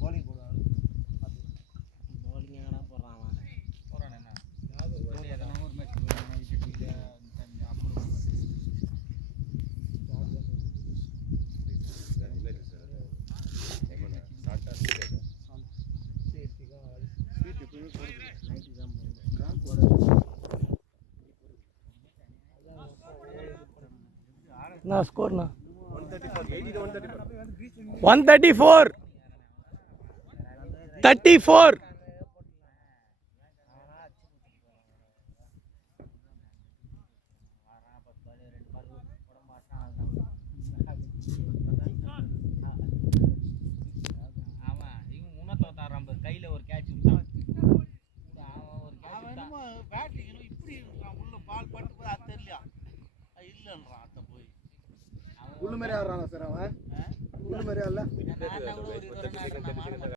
bowling போடுவாங்க bowling எங்கனா போறான் அவன் போறானே என்ன தோனி எதனா ஒரு மேட்ச் விக்கெட் இல்ல அப்புறம் ना स्कोर ना 134 34 கையில ஒரு கேட்ச் விட்டான் ஒரு பேட் இப்படி உள்ள பால் பட்டு அது தெரியல இல்லன்றான் அத போய் உள்ள மாதிரி ஆடுறானா சார் அவன் உள்ள மாதிரி ஆடல